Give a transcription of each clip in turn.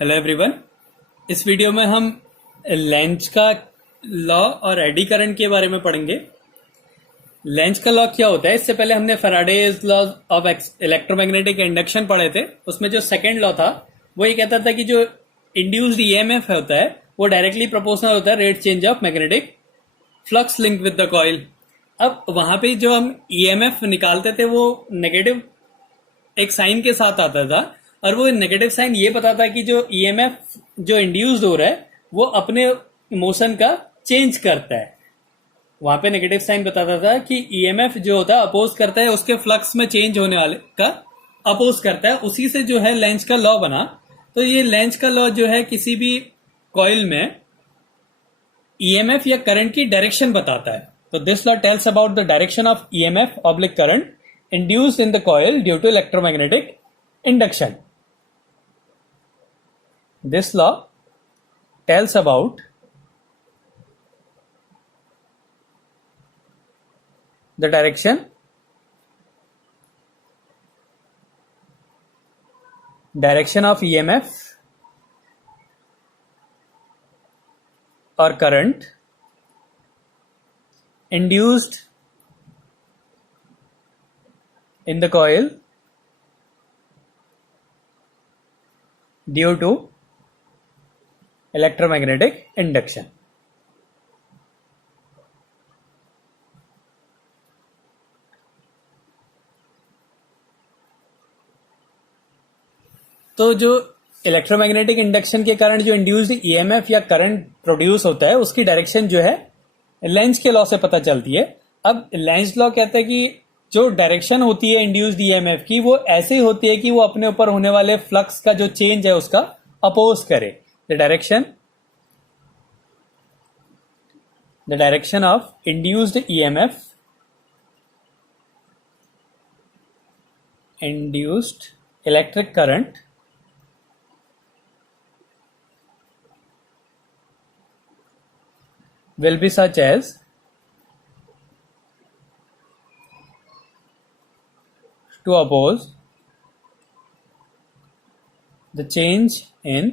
Hello everyone. इस video में हम लेंज का लॉ और एडी करंट के बारे में पढ़ेंगे। लेंज का लॉ क्या होता है? इससे पहले हमने Faraday's law of electromagnetic induction पढ़े थे। उसमें जो सेकंड लॉ था वो ये कहता था कि जो इंड्यूस्ड ईएमएफ होता है वो डायरेक्टली प्रोपोर्शनल होता है rate change of magnetic flux link with the coil. अब वहां पे जो हम ईएमएफ निकालते थे वो नेगेटिव एक साइन के साथ आता था, और वो नेगेटिव साइन ये बताता है कि जो ईएमएफ जो इंड्यूस्ड हो रहा है वो अपने मोशन का चेंज करता है। वहां पे नेगेटिव साइन बताता था कि ईएमएफ जो होता है अपोज करता है उसके फ्लक्स में चेंज होने वाले का अपोज करता है। उसी से जो है लेंज का लॉ बना। तो ये लेंज का लॉ जो है किसी भी कॉइल में ईएमएफ या करंट की डायरेक्शन बताता है। तो this law tells about the direction of EMF oblique current induced in the coil due to electromagnetic induction. This law tells about the direction of EMF or current induced in the coil due to electromagnetic induction. तो जो electromagnetic induction के कारण जो induced EMF या current produce होता है उसकी direction जो है लेंज के लॉ से पता चलती है। अब लेंज लॉ कहता है कि जो डायरेक्शन होती है इंड्यूस्ड ईएमएफ की वो ऐसे होती है कि वो अपने ऊपर होने वाले फ्लक्स का जो चेंज है उसका अपोज करे। The direction of induced EMF induced electric current will be such as to oppose the change in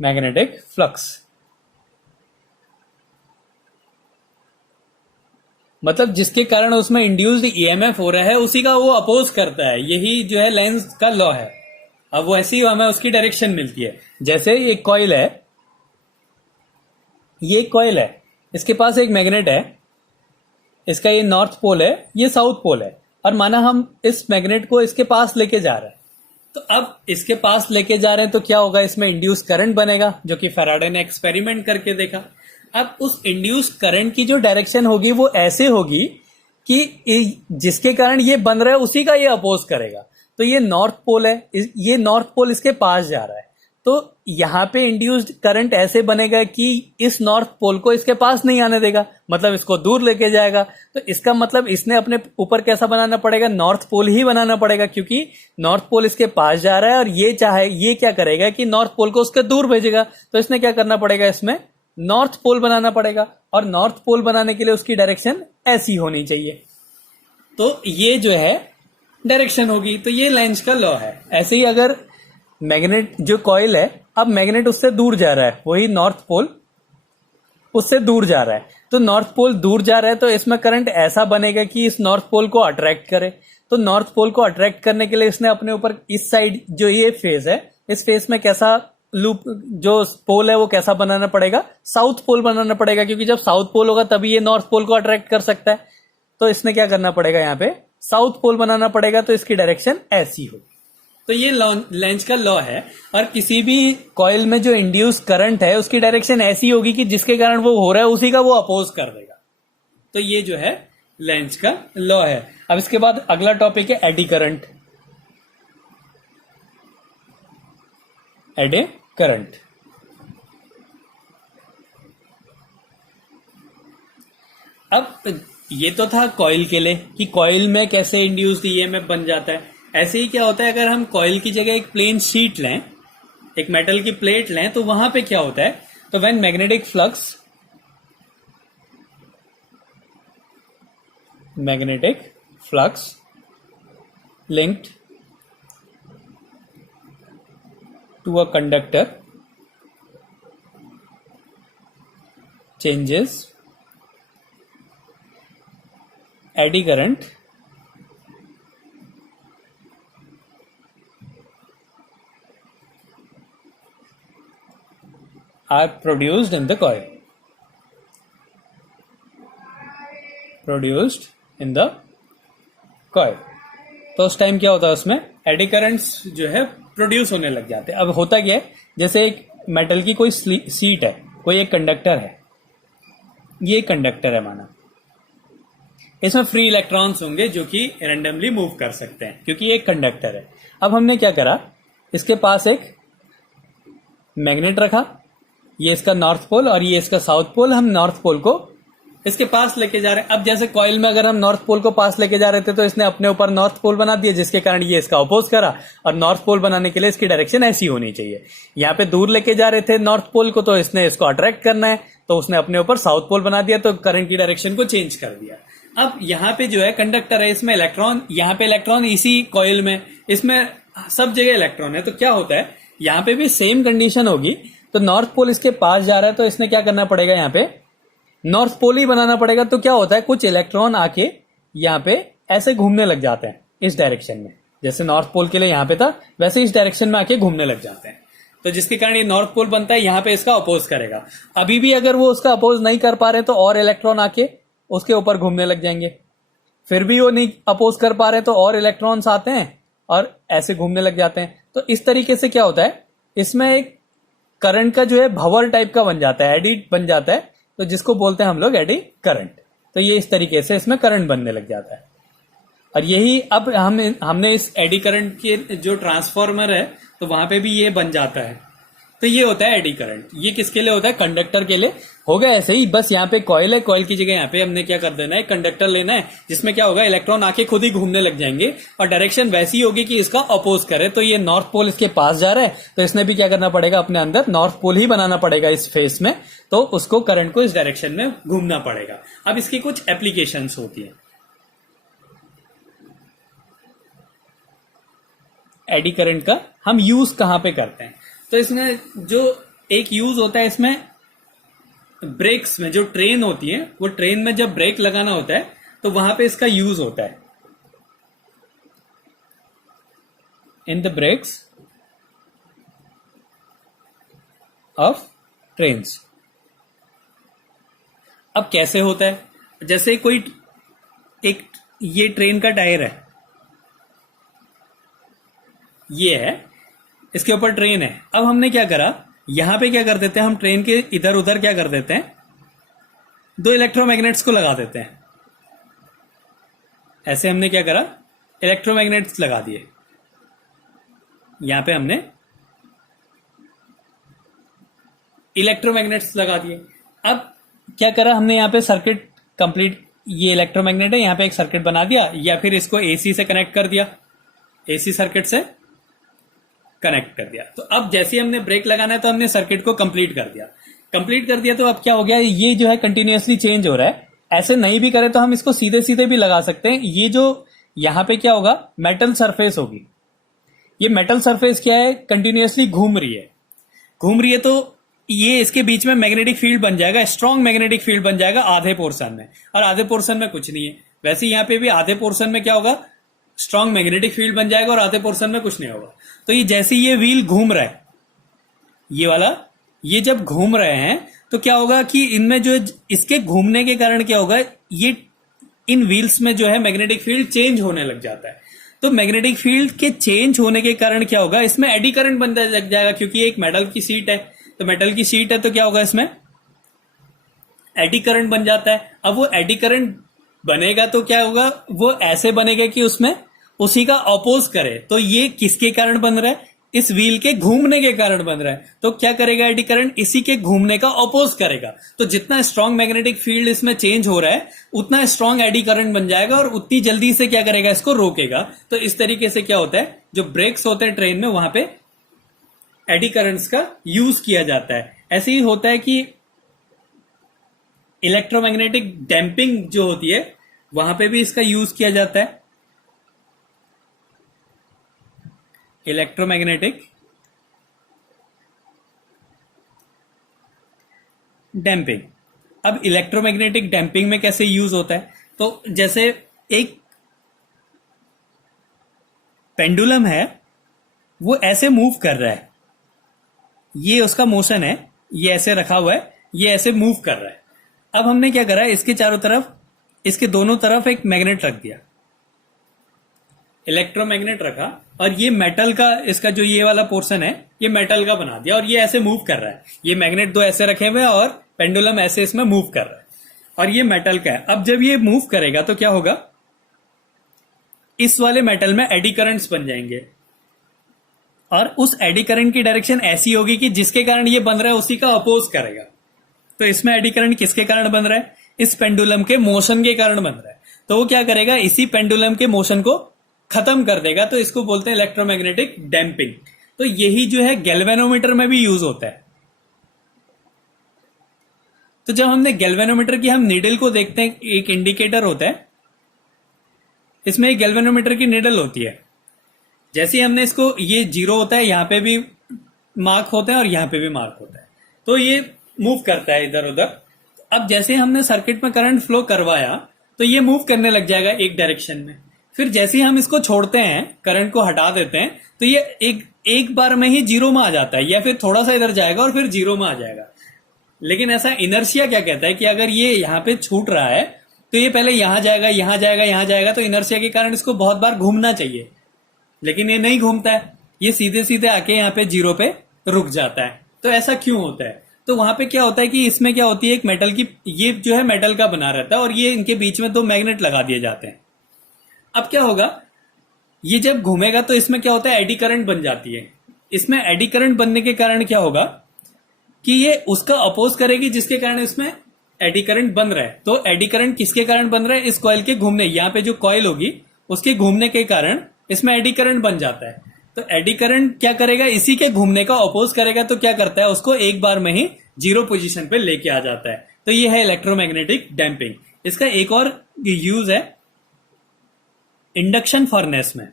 magnetic flux। मतलब जिसके कारण उसमें इंड्यूस्ड ईएमएफ हो रहा है उसी का वो अपोज करता है। यही जो है लेंज का लॉ है। अब वो ऐसी हमें उसकी डायरेक्शन मिलती है। जैसे एक कॉइल है, ये कॉइल है, इसके पास एक मैग्नेट है, इसका ये नॉर्थ पोल है, ये साउथ पोल है, और माना हम इस मैग्नेट को इसके पास लेके जा रहे हैं। तो अब इसके पास लेके जा रहे हैं तो क्या होगा, इसमें इंड्यूस करंट बनेगा, जो कि फैराडे ने एक्सपेरिमेंट करके देखा। अब उस इंड्यूस करंट की जो डायरेक्शन होगी वो ऐसे होगी कि जिसके कारण ये बन रहा है उसी का ये अपोज करेगा। तो ये नॉर्थ पोल है, ये नॉर्थ पोल इसके पास जा रहा है, तो यहां पे इंड्यूस्ड करंट ऐसे बनेगा कि इस नॉर्थ पोल को इसके पास नहीं आने देगा, मतलब इसको दूर लेके जाएगा। तो इसका मतलब इसने अपने ऊपर कैसा बनाना पड़ेगा, नॉर्थ पोल ही बनाना पड़ेगा, क्योंकि नॉर्थ पोल इसके पास जा रहा है और ये क्या करेगा कि नॉर्थ पोल को उसके दूर भेजेगा। तो इसने क्या करना पड़ेगा, इसमें नॉर्थ पोल बनाना पड़ेगा, और नॉर्थ पोल बनाने के लिए उसकी डायरेक्शन ऐसी होनी चाहिए। तो ये जो है डायरेक्शन होगी। तो ये लेंज का लॉ है। ऐसे ही अगर मैग्नेट जो कॉइल है, अब मैग्नेट उससे दूर जा रहा है, वही नॉर्थ पोल उससे दूर जा रहा है, तो नॉर्थ पोल दूर जा रहा है तो इसमें करंट ऐसा बनेगा कि इस नॉर्थ पोल को अट्रैक्ट करे। तो नॉर्थ पोल को अट्रैक्ट करने के लिए इसने अपने ऊपर इस साइड जो ये फेस है, इस फेस में कैसा लूप जो पोल है वो कैसा बनाना पड़ेगा, साउथ पोल बनाना पड़ेगा, क्योंकि जब साउथ पोल होगा तभी ये नॉर्थ पोल को अट्रैक्ट कर सकता है। तो इसने क्या करना पड़ेगा, यहाँ पे साउथ पोल बनाना पड़ेगा, तो इसकी डायरेक्शन ऐसी हो। तो ये लेंज का लॉ है। और किसी भी कॉइल में जो इंड्यूस करंट है उसकी डायरेक्शन ऐसी होगी कि जिसके कारण वो हो रहा है उसी का वो अपोज कर देगा। तो ये जो है लेंज का लॉ है। अब इसके बाद अगला टॉपिक है एडी करंट। एडी करंट अब ये तो था कॉइल के लिए कि कॉइल में कैसे इंड्यूस्ड ईएमएफ बन जाता है। ऐसे ही क्या होता है, अगर हम कॉइल की जगह एक प्लेन शीट लें, एक मेटल की प्लेट लें, तो वहां पे क्या होता है, तो when magnetic flux linked to a conductor changes eddy current are produced in the coil. Produced in the coil. तो उस टाइम क्या होता है, उसमें एडी करंट्स जो है प्रोड्यूस होने लग जाते हैं. अब होता क्या है, जैसे एक मेटल की कोई सीट है, कोई एक कंडक्टर है, ये कंडक्टर है माना, इसमें फ्री इलेक्ट्रॉन्स होंगे जो कि रैंडमली मूव कर सकते हैं क्योंकि ये एक कंडक्टर है. अब हमने क्या करा, इसके पास एक मैग्नेट रखा, ये इसका नॉर्थ पोल और ये इसका साउथ पोल. हम नॉर्थ पोल को इसके पास लेके जा रहे हैं. अब जैसे कॉइल में अगर हम नॉर्थ पोल को पास लेके जा रहे थे तो इसने अपने ऊपर नॉर्थ पोल बना दिया, जिसके कारण ये इसका अपोज करा. और नॉर्थ पोल बनाने के लिए इसकी डायरेक्शन ऐसी होनी चाहिए. यहाँ पे दूर लेके जा रहे थे नॉर्थ पोल को, तो इसने इसको अट्रैक्ट करना है, तो उसने अपने ऊपर साउथ पोल बना दिया, तो करंट की डायरेक्शन को चेंज कर दिया. अब यहाँ पे जो है कंडक्टर है, इसमें इलेक्ट्रॉन, यहाँ पे इलेक्ट्रॉन, इसी कॉइल में, इसमें सब जगह इलेक्ट्रॉन है. तो क्या होता है, यहाँ पे भी सेम कंडीशन होगी. तो नॉर्थ पोल इसके पास जा रहा है, तो इसने क्या करना पड़ेगा, यहाँ पे नॉर्थ पोल ही बनाना पड़ेगा. तो क्या होता है, कुछ इलेक्ट्रॉन आके यहाँ पे ऐसे घूमने लग जाते हैं इस डायरेक्शन में. जैसे नॉर्थ पोल के लिए यहाँ पे था, वैसे इस डायरेक्शन में आके घूमने लग जाते हैं. तो जिसके कारण ये नॉर्थ पोल बनता है, यहाँ पे इसका अपोज करेगा. अभी भी अगर वो उसका अपोज नहीं कर पा रहे तो और इलेक्ट्रॉन आके उसके ऊपर घूमने लग जाएंगे. फिर भी वो नहीं अपोज कर पा रहे तो और इलेक्ट्रॉन्स आते हैं और ऐसे घूमने लग जाते हैं. तो इस तरीके से क्या होता है, इसमें एक करंट का जो है भंवर टाइप का बन जाता है, एडी बन जाता है. तो जिसको बोलते हैं हम लोग एडी करंट. तो ये इस तरीके से इसमें करंट बनने लग जाता है. और यही अब हमने इस एडी करंट के जो ट्रांसफॉर्मर है, तो वहां पे भी ये बन जाता है. तो ये होता है एडी करंट. ये किसके लिए होता है, कंडक्टर के लिए. हो गया ऐसे ही, बस यहाँ पे कॉइल है, कॉइल की जगह यहाँ पे हमने क्या कर देना है, कंडक्टर लेना है, जिसमें क्या होगा, इलेक्ट्रॉन आके खुद ही घूमने लग जाएंगे और डायरेक्शन वैसी होगी कि इसका अपोज करे. तो ये नॉर्थ पोल इसके पास जा रहा है, तो इसने भी क्या करना पड़ेगा, अपने अंदर नॉर्थ पोल ही बनाना पड़ेगा इस फेस में. तो उसको करंट को इस डायरेक्शन में घूमना पड़ेगा. अब इसकी कुछ एप्लीकेशंस होती है एडी करंट का. हम यूज कहां पे करते हैं, तो इसमें जो एक यूज होता है, इसमें ब्रेक्स में जो ट्रेन होती है, वो ट्रेन में जब ब्रेक लगाना होता है तो वहां पे इसका यूज होता है. In the brakes of trains. अब कैसे होता है, जैसे कोई एक ये ट्रेन का टायर है, ये है, इसके ऊपर ट्रेन है. अब हमने क्या करा, यहां पे क्या कर देते हैं, हम ट्रेन के इधर उधर क्या कर देते हैं, दो इलेक्ट्रोमैग्नेट्स को लगा देते हैं. ऐसे हमने क्या करा, इलेक्ट्रोमैग्नेट्स लगा दिए. यहां पे हमने इलेक्ट्रोमैग्नेट्स लगा दिए. अब क्या करा हमने, यहां पे सर्किट कंप्लीट, ये इलेक्ट्रोमैग्नेट है, यहां पे एक सर्किट बना दिया, या फिर इसको एसी से कनेक्ट कर दिया, एसी सर्किट से कनेक्ट कर दिया. तो अब जैसे हमने ब्रेक लगाना है तो हमने सर्किट को कंप्लीट कर दिया. कंप्लीट कर दिया तो अब क्या हो गया, ये जो है कंटिन्यूअसली चेंज हो रहा है. ऐसे नहीं भी करे तो हम इसको सीधे सीधे भी लगा सकते हैं. ये जो यहां पे क्या होगा, मेटल सरफेस होगी. ये मेटल सरफेस क्या है, कंटिन्यूअसली घूम रही है, घूम रही है. तो ये इसके बीच में मैग्नेटिक फील्ड बन जाएगा, स्ट्रॉन्ग मैग्नेटिक फील्ड बन जाएगा आधे पोर्शन में, और आधे पोर्शन में कुछ नहीं है. वैसे यहां पे भी आधे पोर्शन में क्या होगा, स्ट्रॉन्ग मैग्नेटिक फील्ड बन जाएगा, और आधे पोर्शन में कुछ नहीं होगा. तो ये जैसे ये व्हील घूम रहा है, ये वाला, ये जब घूम रहे हैं तो क्या होगा कि इनमें जो इसके घूमने के कारण क्या होगा, ये इन व्हील्स में जो है मैग्नेटिक फील्ड चेंज होने लग जाता है. तो मैग्नेटिक फील्ड के चेंज होने के कारण क्या होगा, इसमें एडी करंट बनने लग जाएगा, क्योंकि एक मेटल की सीट है, तो मेटल की सीट है तो क्या होगा, इसमें एडी करंट बन जाता है. अब वो एडी करंट बनेगा तो क्या होगा, वो ऐसे बनेगा कि उसमें उसी का अपोज करे. तो ये किसके कारण बन रहा है, इस व्हील के घूमने के कारण बन रहा है. तो क्या करेगा एडी करंट, इसी के घूमने का अपोज करेगा. तो जितना स्ट्रॉन्ग मैग्नेटिक फील्ड इसमें चेंज हो रहा है, उतना स्ट्रॉन्ग एडी करंट बन जाएगा, और उतनी जल्दी से क्या करेगा, इसको रोकेगा. तो इस तरीके से क्या होता है, जो ब्रेक्स होते हैं ट्रेन में, वहां पे एडी करंट्स का यूज किया जाता है. ऐसे ही होता है कि इलेक्ट्रोमैग्नेटिक डैम्पिंग जो होती है, वहां पे भी इसका यूज किया जाता है. Electromagnetic damping. अब इलेक्ट्रोमैग्नेटिक डैम्पिंग में कैसे यूज होता है, तो जैसे एक पेंडुलम है वो ऐसे मूव कर रहा है, ये उसका मोशन है, ये ऐसे रखा हुआ है, ये ऐसे मूव कर रहा है। अब हमने क्या करा, इसके चारों तरफ, इसके दोनों तरफ एक मैग्नेट रख दिया, इलेक्ट्रोमैग्नेट रखा, और ये मेटल का, इसका जो ये वाला पोर्शन है ये मेटल का बना दिया, और ये ऐसे मूव कर रहा है। ये मैग्नेट दो ऐसे रखे हुए हैं और पेंडुलम ऐसे इसमें मूव कर रहा है, और ये मेटल का है। अब जब ये मूव करेगा तो क्या होगा, इस वाले मेटल में एडी करंट्स बन जाएंगे, और उस एडी करंट की डायरेक्शन ऐसी होगी कि जिसके कारण ये बन रहा है उसी का अपोज करेगा। तो इसमें एडी करंट किसके कारण बन रहा है, इस पेंडुलम के मोशन के कारण बन रहा है। तो वो क्या करेगा, इसी पेंडुलम के मोशन को खत्म कर देगा। तो इसको बोलते हैं इलेक्ट्रोमैग्नेटिक डैम्पिंग। तो यही जो है गैल्वेनोमीटर में भी यूज होता है। तो जब हमने गैल्वेनोमीटर की, हम नीडल को देखते हैं, एक इंडिकेटर होता है, इसमें एक गैल्वेनोमीटर की नीडल होती है। जैसे हमने इसको, ये 0 होता है, यहां पे भी मार्क होते हैं और यहां पे भी मार्क होता है, तो ये मूव करता है इधर उधर। अब जैसे हमने सर्किट में करंट फ्लो करवाया तो ये मूव करने लग जाएगा एक डायरेक्शन में। फिर जैसे ही हम इसको छोड़ते हैं, करंट को हटा देते हैं, तो ये एक बार में ही 0 में आ जाता है, या फिर थोड़ा सा इधर जाएगा और फिर 0 में आ जाएगा। लेकिन ऐसा इनर्शिया क्या कहता है कि अगर ये यहाँ पे छूट रहा है तो ये पहले यहां जाएगा, यहां जाएगा, यहां जाएगा, तो इनर्शिया के कारण इसको बहुत बार घूमना चाहिए, लेकिन ये नहीं घूमता है, ये सीधे सीधे आके यहाँ पे 0 पे रुक जाता है। तो ऐसा क्यों होता है, तो वहां पे क्या होता है कि इसमें क्या होती है, एक मेटल की, ये जो है मेटल का बना रहता है, और ये इनके बीच में 2 मैग्नेट लगा दिए जाते हैं। अब क्या होगा, ये जब घूमेगा तो इसमें क्या होता है, एडी करंट बन जाती है। इसमें एडी करंट बनने के कारण क्या होगा कि ये उसका अपोज करेगी, जिसके कारण इसमें एडी करंट बन रहा है। तो एडी करंट किसके कारण बन रहा है, इस कॉइल के घूमने, यहाँ पे जो कॉइल होगी उसके घूमने के कारण इसमें एडी करंट बन जाता है। तो एडी करंट क्या करेगा, इसी के घूमने का अपोज करेगा, तो क्या करता है, उसको एक बार में ही 0 पोजीशन पे लेके आ जाता है। तो ये है इलेक्ट्रोमैग्नेटिक डैम्पिंग। इसका एक और यूज है इंडक्शन फर्नेस में।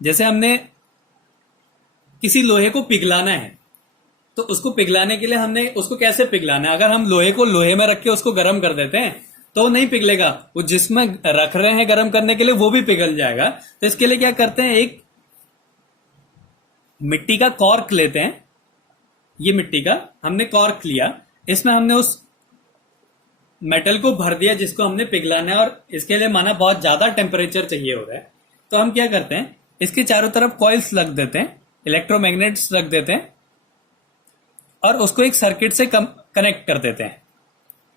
जैसे हमने किसी लोहे को पिघलाना है, तो उसको पिघलाने के लिए हमने उसको कैसे पिघलाना है, अगर हम लोहे को लोहे में रख के उसको गर्म कर देते हैं तो वो नहीं पिघलेगा, वो जिसमें रख रहे हैं गर्म करने के लिए वो भी पिघल जाएगा। तो इसके लिए क्या करते हैं, एक मिट्टी का कॉर्क लेते हैं, ये मिट्टी का हमने कॉर्क लिया, इसमें हमने उस मेटल को भर दिया जिसको हमने पिघलाना है, और इसके लिए माना बहुत ज्यादा टेम्परेचर चाहिए हो रहा है। तो हम क्या करते हैं, इसके चारों तरफ कॉइल्स रख देते हैं, इलेक्ट्रोमैग्नेट्स रख देते हैं, और उसको एक सर्किट से कनेक्ट कर देते हैं।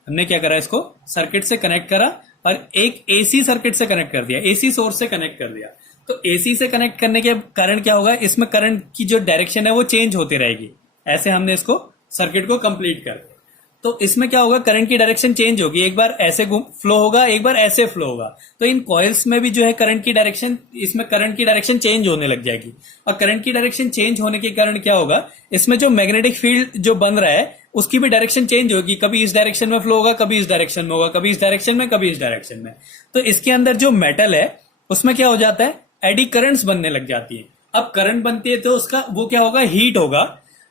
हमने क्या करा, इसको सर्किट से कनेक्ट करा और एक एसी सर्किट से कनेक्ट कर दिया, एसी सोर्स से कनेक्ट कर दिया। तो एसी से कनेक्ट करने के कारण क्या होगा, इसमें करंट की जो डायरेक्शन है वो चेंज होती रहेगी। ऐसे हमने इसको सर्किट को कंप्लीट कर दिया। तो इसमें क्या होगा, करंट की डायरेक्शन चेंज होगी, एक बार ऐसे फ्लो होगा, एक बार ऐसे फ्लो होगा। तो इन कॉइल्स में भी जो है करंट की डायरेक्शन, इसमें करंट की डायरेक्शन चेंज होने लग जाएगी। और करंट की डायरेक्शन चेंज होने के कारण क्या होगा, इसमें जो मैग्नेटिक फील्ड जो बन रहा है उसकी भी डायरेक्शन चेंज होगी, कभी इस डायरेक्शन में फ्लो होगा, कभी इस डायरेक्शन में होगा, कभी इस डायरेक्शन में, कभी इस डायरेक्शन में। तो इसके अंदर जो मेटल है उसमें क्या हो जाता है, एडी करंट्स बनने लग जाती है। अब करंट बनती है तो उसका वो क्या होगा, हीट होगा।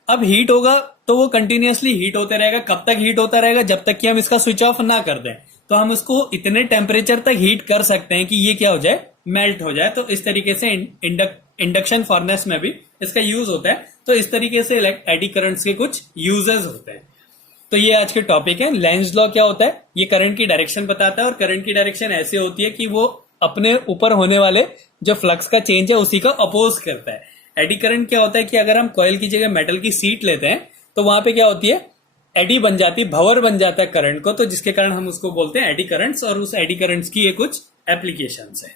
अब हीट होगा तो वो कंटिन्यूअसली हीट होते रहेगा। कब तक हीट होता रहेगा, जब तक कि हम इसका स्विच ऑफ ना कर दें। तो हम उसको इतने टेम्परेचर तक हीट कर सकते हैं कि ये क्या हो जाए, मेल्ट हो जाए। तो इस तरीके से इंडक्शन फर्नेस में भी इसका यूज होता है। तो इस तरीके से एडी करंट्स के कुछ यूजेस होते हैं। तो ये आज के टॉपिक है। लेंज लॉ क्या होता है, ये करंट की डायरेक्शन बताता है, और करंट की डायरेक्शन ऐसे होती है कि वो अपने ऊपर होने वाले जो फ्लक्स का चेंज है उसी का अपोज करता है। एडी करंट क्या होता है कि अगर हम कॉइल की जगह मेटल की सीट लेते हैं तो वहां पे क्या होती है, एडी बन जाती है, भंवर बन जाता है करंट को, तो जिसके कारण हम उसको बोलते हैं एडी करंट्स। और उस एडी करंट्स की ये कुछ एप्लीकेशंस है।